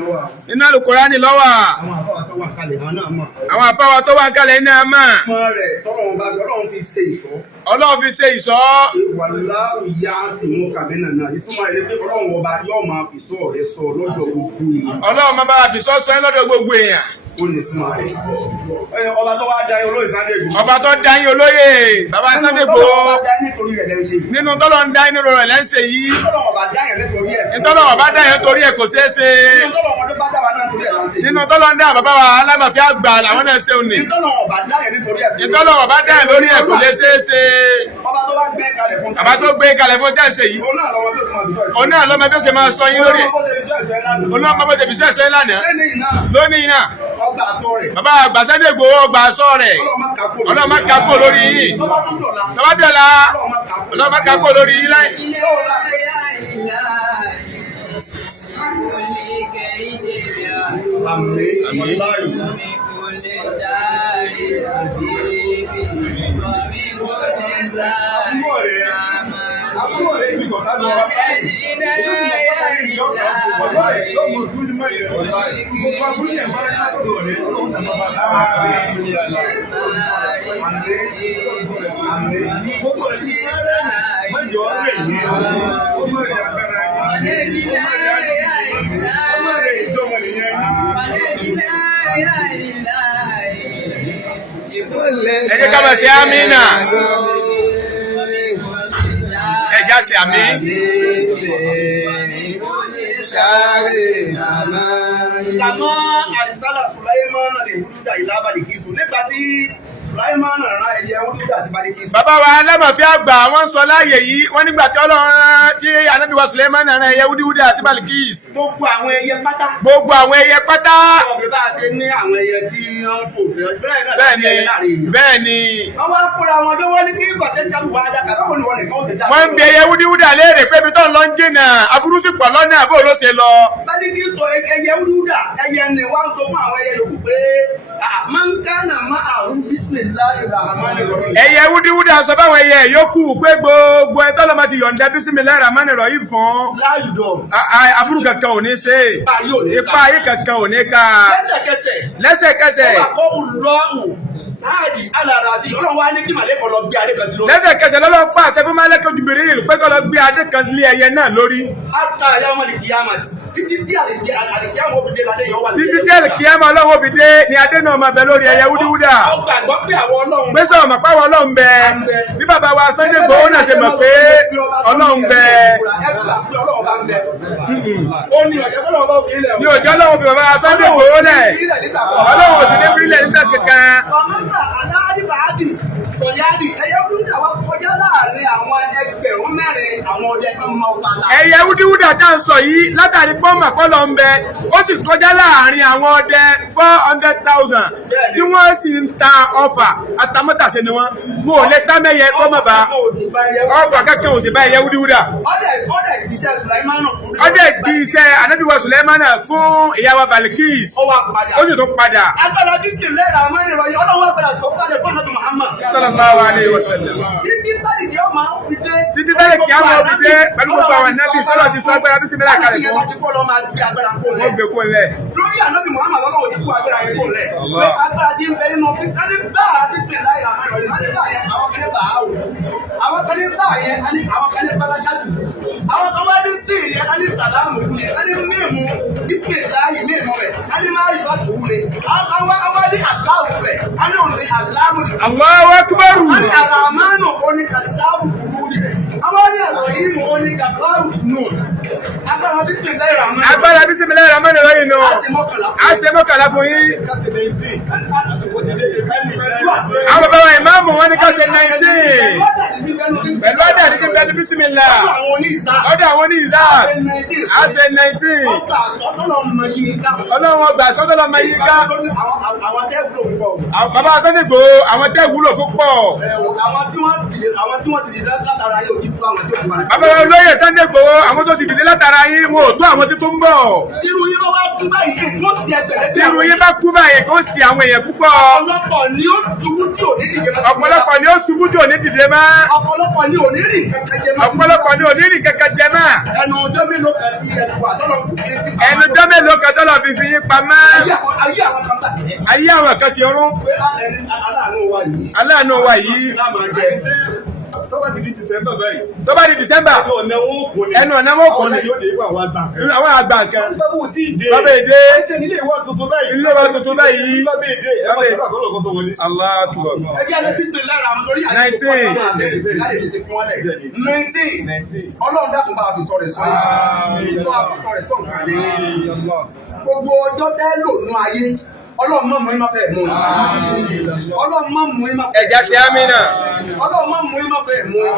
Nínú Al-Qur'ani ló wà. Àwọn àfáwà tó wà kalẹ̀ ní àmà. Ọlọ́run fi ṣe ìṣọ́. Wallahu ya'simuka minan nas. Ìtumọ̀ rẹ̀ pé Ọlọ́run ọba yóò máa fi sọ rẹ̀ sọ lọ́dọ̀ gbogbo èèyàn. Ọlọ́run máa bá fi sọ sọ lọ́dọ̀ gbogbo èèyàn. Ó lè sún ààrẹ. Ọba tó wá dá yín olóyè Sunday Igboho. Ọba tó dá yín olóyè bàbá Sunday Igboho. Nínú tọ́lọ̀ ń dá inú rẹ̀ lẹ́sẹ̀ yìí. Nítọ́lọ̀ ọba dá yẹn torí ẹ̀ kò ṣeé ṣe. Nínú tọ́lọ̀ ń dá bàbá wa alábàfẹ́ àgbà làwọn náà ṣe òní. Nítọ́lọ̀ ọba dá yẹn lórí ẹ̀ kò lè ṣeé ṣe. Bàbá tó gbé kalẹ̀ fún tẹ̀sẹ̀ yìí. Òun náà lọ́mọ bí ó ṣe máa sọ yín lórí ẹ̀. Òun náà mọ́ bó ṣe fi ṣẹ̀ṣẹ̀ lánàá. Lónìí náà. Bàbá àgbà Sunday Igboho ọgbà sọ rẹ̀. Ọlọ́run má kápò lórí yìí. Tọ́wọ́ dọ̀la. Ọlọ́run má kápò lórí yìí láì. Ẹ jẹ́ ká máa ṣe àmínà. Ẹ já sí àmì. Làmọ́ àdìsálà Sùláímánà lè wúlúdà ìlàbà lè kìí sùn nígbà tí Sùláímánà rán ẹyẹ wúlúdà sí balẹ̀ kìí sùn. Bàbá wa alábàfẹ́ àgbà wọ́n sọ láàyè yìí wọ́n nígbà tí Ọlọ́run tí Ànábì wa Sùláímánà rán ẹyẹ wúdíwúdí àti Balikis. Gbogbo àwọn ẹyẹ pátá. Gbogbo àwọn ẹyẹ pátá. Ọ̀gbẹ́ bá a ṣe ní àwọn ẹyẹ tí wọ́n fò bẹ́ẹ̀ni. Wọ́n wá kóra wọn tó wọ́n ní kí ìgbàtẹ́sẹ̀lú wa dáka báwo ni wọ́n nìkan ó ṣe dá. Wọ́n ń bi ẹyẹ wúdíwúdí àléèrè pé ibi tó ń lọ ń jìnà aburú sì pọ̀ lọ́nà bó ló ṣe lọ. Balikis sọ ẹyẹ wúdíwúdà ẹyẹ ni wọ́n sọ fún àwọn ẹyẹ yòókù pé man kana ma'ahu bismillahir rahmanir rahim. Ẹyẹ wúdíwúdí sọ fáwọn ẹyẹ yòókù pé gbogbo ẹ tọ́lọ́mọ ti yọ̀ǹda bismillahir rahmanir rahim fún. Láyùdọ̀. Aburú kankan ò ní ṣe. Ipa ayé kankan ò ní ká. Lẹ́sẹ̀kẹsẹ̀. Ọkọ̀ olùlọ́ọ̀hù táàdì alàràsí ọlọ́run wá ní kí màlẹ́kọ̀ọ́ lọ gbé adé kan sí lórí. Lẹ́sẹ̀kẹsẹ̀ lọ́lọ́run pàṣẹ fún Málẹ́kà Jibril pé kó lọ gbé adé kan lé ẹyẹ náà lórí. Àtà ìyá ọmọ nìkì yá màtí. Títí tí àlìkíyàmọ̀ fi dé ládé yọ wà. Títí tí àlìkíyàmọ̀ Ọlọ́run fi dé ni adé náà máa bẹ lórí ẹyẹ wúdíwúdà. Ó gbàgbọ́ pé àwọn Ọlọ́run. Pé sọ̀rọ̀ mọ̀ pé àwọn Ọlọ́run bẹ. Bí bàbá wa Sunday Igboho náà ṣe mọ̀ pé Ọlọ́run bẹ. Ó ní ọ̀jẹ̀ fọlọ́wọ́ bá òkè ilẹ̀. Ní òjò Ọlọ́run fi bàbá wa Sunday Igboho lẹ̀. Ọlọ́run ò sì ní fílẹ̀ nígbà kankan. Ọmọdé aláàdìbàádì sọ̀yádì ẹyẹ wúdíwúdà wá kọjá láàrin àwọn ẹgbẹ̀rún mẹ́rin àwọn ọdẹ tó mọ ọ̀tá. Ẹyẹ wúdíwúdà tá ń sọ yìí látàrí pọ́nmà pọ́lọ́ ń bẹ ó sì kọjá láàrin àwọn ọdẹ 400,000 tí wọ́n sì ń ta ọfà àtàmọ́tàṣe ni wọ́n mú ò lè támẹ́yẹ kó mọ̀ bá ọfà kankan ò sì bá ẹyẹ wúdíwúdà. Ọdẹ di iṣẹ́ Ànábì wa Sùláímánà fún ìyá wa Balikis ó sì tún padà. Agbára dísìkì lẹ́rọ àmọ́ ìrọ̀yìn ọlọ́wọ́ padà sọ́kúnlẹ̀ fún Ànábì Muhammad. Sallallahu alaihi wasallam. Títí bẹ́ẹ̀ kí ọmọ ó fi dé. Títí bẹ́ẹ̀ kí ọmọ ó fi dé pẹ̀lú gbogbo àwọn ẹ̀nẹ́bí tọ́lọ̀ ti sọ agbára bí sinmi láàkàlẹ̀ fún. Wọ́n gbé kó lẹ̀. Lórí Ànábì Muhammad lọ́wọ́ ti kú agbára yẹn kó lẹ̀. Agbára ti ń bẹ nínú Bísí bá Bísí láì rà mí rọ̀yìn. Wọ́n ní báyẹn àwọn kan ní bá a wò. Àwọn kan ní báyẹn àwọn kan ní bálákàtù. Àwọn kan wá ní sí ìyẹn á ní sàlámù wù yẹn. Á ní mímu Bísí láì mímu rẹ̀. Á ní máa yọ̀ tù wù rẹ̀. Àwọn kan wá ní àláwù rẹ̀. Á ní òun ní àlámù rẹ̀. Allahu akbar. Á ní àràmánù oníkàṣáàbù kúrú rẹ̀. Àwọn ní àlọ́yìnmù oníkàṣáàbù nù. Agbára Bismillahir Rahmanir Rahim. Agbára Bismillahir Rahmanir Rahim nù. A ṣe mọ́kànlá fún yín. Àwọn bàbá wa ìmáàmù wọn ní ká ṣe 19. Pẹ̀lú ọdẹ àdídí bẹ́ẹ̀ ní Bismillah. Ọdẹ àwọn ní ìzá. A ṣe 19. Ọlọ́run ọgbà sọ́dọ̀lọ́ máa yí ká. Bàbá Sunday Igboho àwọn tẹ́ wúlò fún pọ̀. Àwọn tí wọ́n ti dìde látara yóò kí tó àwọn tí ó kú. Bàbá olóyè Sunday Igboho àwọn tó ti dìde látara yín wọn ò tó àwọn tí tó ń bọ̀. Irú yín ló wá kú báyìí kó sí ẹgbẹ̀rẹ́ tí irú yín bá kú báyìí kó sí àwọn èèyàn púpọ̀. ọ̀pọ̀lọpọ̀ ni ó ṣubú tí ò ní dìde mọ́. ọ̀pọ̀lọpọ̀ ni ó ṣubú tí ò ní dìde mọ́. ọ̀pọ̀lọpọ̀ ni ò ní rìn kankan jẹ mọ́. ọ̀pọ̀lọpọ̀ ni ò ní rìn kankan jẹ mọ́. ẹnu ọjọ́ mélòó kan tí ẹnu àtọ́lọ́ fi fi sí. ẹnu ọjọ́ mélòó kan tọ́lọ̀ fi fi yín pamọ́. ayé àwọn kan bàjẹ́. ayé àwọn kan ti rún. pé aláàánú wa yìí. aláàánú wa yìí. tó bá ti di December báyìí. tó bá di December. ẹnu ọ̀nà wọn kò ní. àwọn àgbà kan. bábù tí ì dé. bábà èdè. ilé ìwọ tuntun báyìí. ilé ìwọ tuntun báyìí. bábà èdè. Allahu Akbar. ẹ jẹ́ ẹni bismillah rahman lórí àyè. 19. ọlọ́run dákun bá a fi sọ̀rọ̀ sọ yìí. bá a fi sọ̀rọ̀ sọ nǹkan ní. gbogbo ọjọ́ tẹ́ lò nú ayé. ọlọ́run má mú iná fẹ́ mú un. ọlọ́run má mú iná fẹ́. ẹja sí amínà. ọlọ́run má mú iná fẹ́ mú un.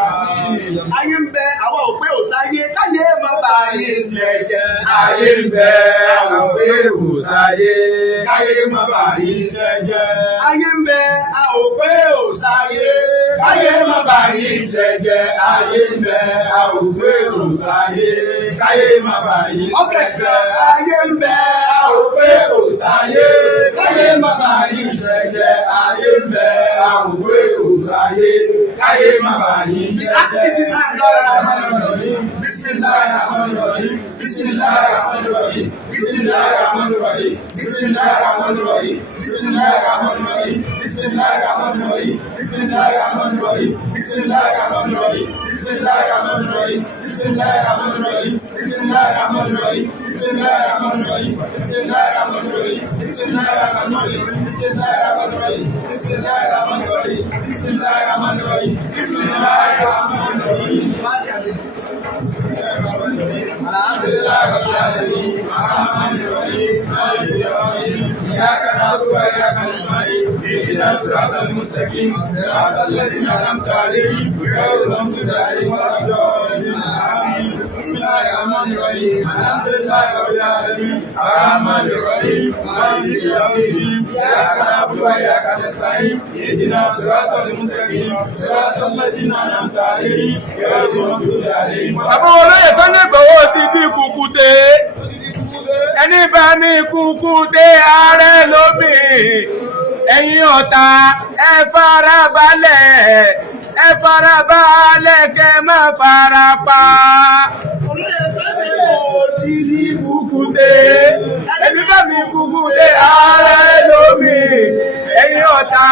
ayé ń bẹ àwọn òpé òsáyé káyé má bà ayé ṣẹ̀jẹ̀. ayé ń bẹ àwọn òpé òsáyé káyé má bà ayé ṣẹ̀jẹ̀. ayé ń bẹ àwọn òpé òsáyé káyé má bà ayé ṣẹ̀jẹ̀. ayé ń bẹ àwọn òpé òsáyé káyé má bà ayé ṣẹ̀jẹ̀. ayé ń bẹ àwọn òpé òsáyé káyé má bà ayé ṣẹ̀jẹ̀. ayé ń bẹ àwọn òpé òsáyé káyé má bà ayé ṣẹ̀jẹ̀. Bismillahirrahmanirrahim. Bismillahirrahmanirrahim. Bismillahirrahmanirrahim. Bismillahirrahmanirrahim. Bismillahirrahmanirrahim. Bismillahirrahmanirrahim. Bismillahirrahmanirrahim. Bismillahirrahmanirrahim. Bismillahirrahmanirrahim. Bismillahirrahmanirrahim. Bismillahirrahmanirrahim. Bismillahirrahmanirrahim. Bismillahirrahmanirrahim. Bismillahirrahmanirrahim. Bismillahirrahmanirrahim. Bismillahirrahmanirrahim. Bismillahirrahmanirrahim. Bismillahirrahmanirrahim. Alhamdulillah rabbil alamin. Arrahmanir rahim. Maliki yawmiddin. Iyyaka na'budu wa iyyaka nasta'in. Ihdinas siratal mustaqim. Siratal ladzina an'amta 'alaihim ghayril maghdubi 'alaihim waladdallin. Amin. Bismillahir rahmanir rahim. Alhamdulillah rabbil alamin. Arrahmanir rahim. Maliki yawmiddin. Iyyaka na'budu wa iyyaka nasta'in. Ihdinas siratal mustaqim. Siratal ladzina an'amta 'alaihim ghayril maghdubi 'alaihim. àbọ̀ olóyè Sunday Igboho ti di kùkùté. ẹni bá ní kùkùté ààrẹ lómi. ẹ̀yin ọ̀tá ẹ farabalẹ̀ kẹ́ má fara pa. olóyè Sunday Igboho ti di kùkùté. ẹni bá ní kùkùté ààrẹ lómi. ẹ̀yin ọ̀tá